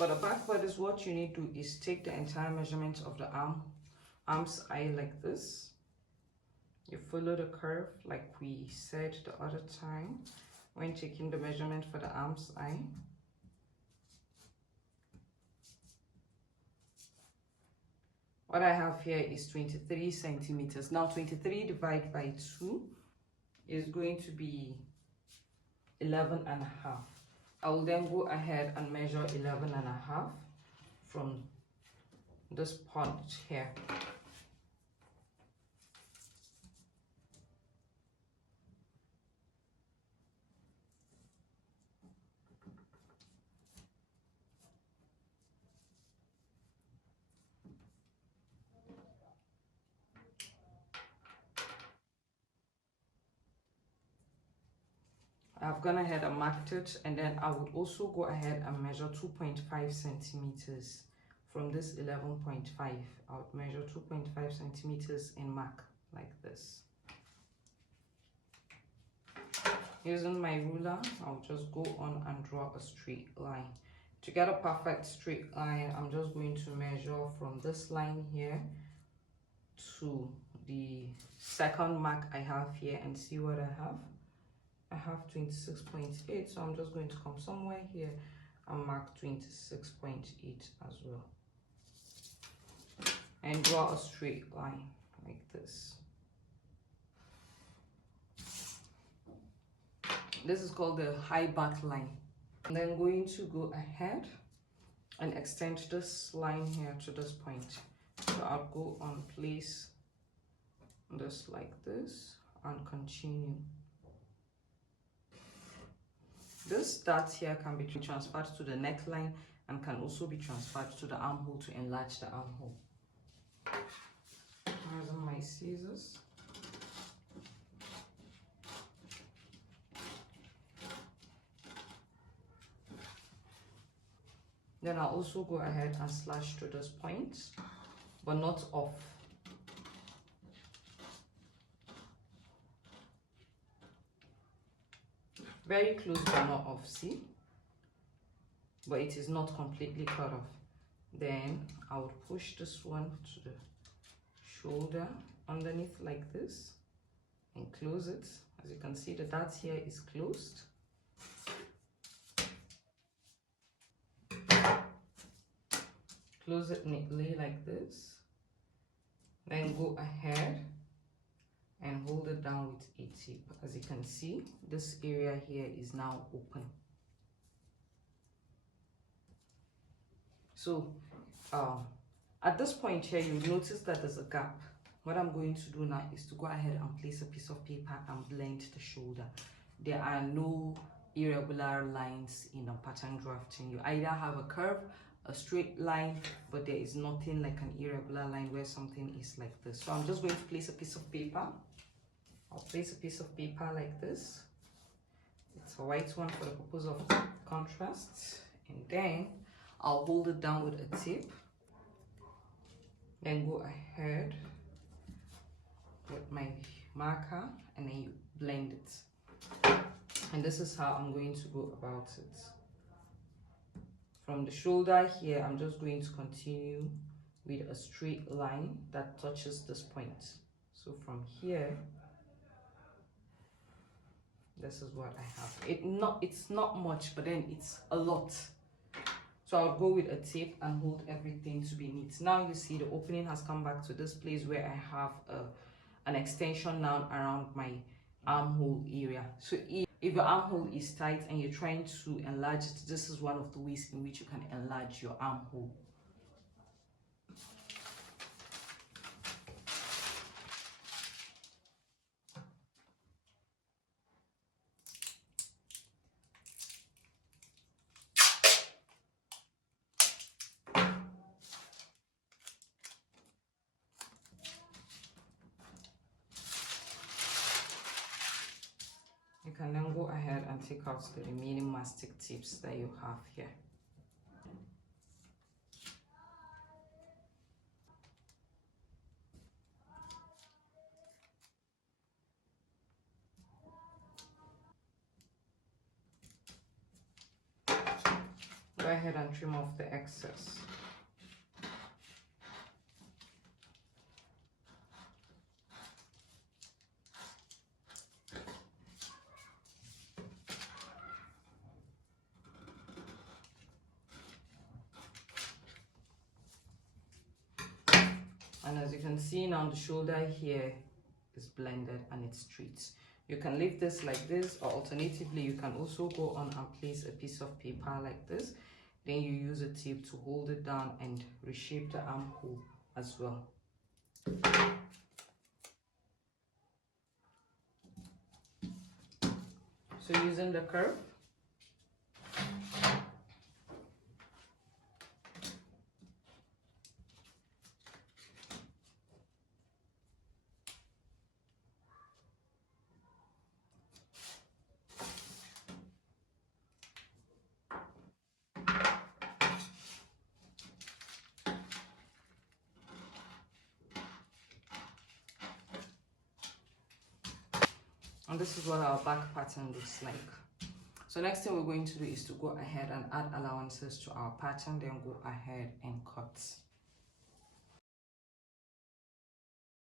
For the back bodice, what you need to do is take the entire measurement of the arm's eye like this. You follow the curve like we said the other time when taking the measurement for the arm's eye. What I have here is 23 centimeters. Now 23 divided by 2 is going to be 11 and a half. I will then go ahead and measure 11 and a half from this point here. I've gone ahead and marked it, and then I would also go ahead and measure 2.5 centimeters from this 11.5. I would measure 2.5 centimeters and mark like this. Using my ruler, I'll just go on and draw a straight line. To get a perfect straight line, I'm just going to measure from this line here to the second mark I have here and see what I have. I have 26.8, so I'm just going to come somewhere here and mark 26.8 as well. And draw a straight line like this. This is called the high back line. I'm then going to go ahead and extend this line here to this point. So I'll go on place this like this and continue. This dot here can be transferred to the neckline and can also be transferred to the armhole to enlarge the armhole. Using my scissors. Then I'll also go ahead and slash to this point, but not off. Very close but not off, see? But it is not completely cut off. Then I would push this one to the shoulder underneath like this and close it. As you can see, the dart here is closed. Close it neatly like this. Then go ahead and hold it down with a tip. As you can see, this area here is now open. So at this point here, you'll notice that there's a gap. What I'm going to do now is to go ahead and place a piece of paper and blend the shoulder. There are no irregular lines in a pattern drafting. You either have a curve, a straight line, but there is nothing like an irregular line where something is like this. So I'm just going to place a piece of paper. I'll place a piece of paper like this. It's a white one for the purpose of contrast. And then I'll hold it down with a tip. Then go ahead with my marker and then you blend it. And this is how I'm going to go about it. From the shoulder here, I'm just going to continue with a straight line that touches this point. So from here, this is what I have. It's not much, but then it's a lot. So I'll go with a tape and hold everything to be neat. Now you see the opening has come back to this place where I have an extension now around my armhole area. So if your armhole is tight and you're trying to enlarge it, this is one of the ways in which you can enlarge your armhole. You can then go ahead and take out the remaining mastic tips that you have here. Go ahead and trim off the excess. And as you can see now, the shoulder here is blended and it's straight. You can leave this like this, or alternatively you can also go on and place a piece of paper like this. Then you use a tape to hold it down and reshape the armhole as well. So using the curve, and this is what our back pattern looks like. So next thing we're going to do is to go ahead and add allowances to our pattern, then go ahead and cut.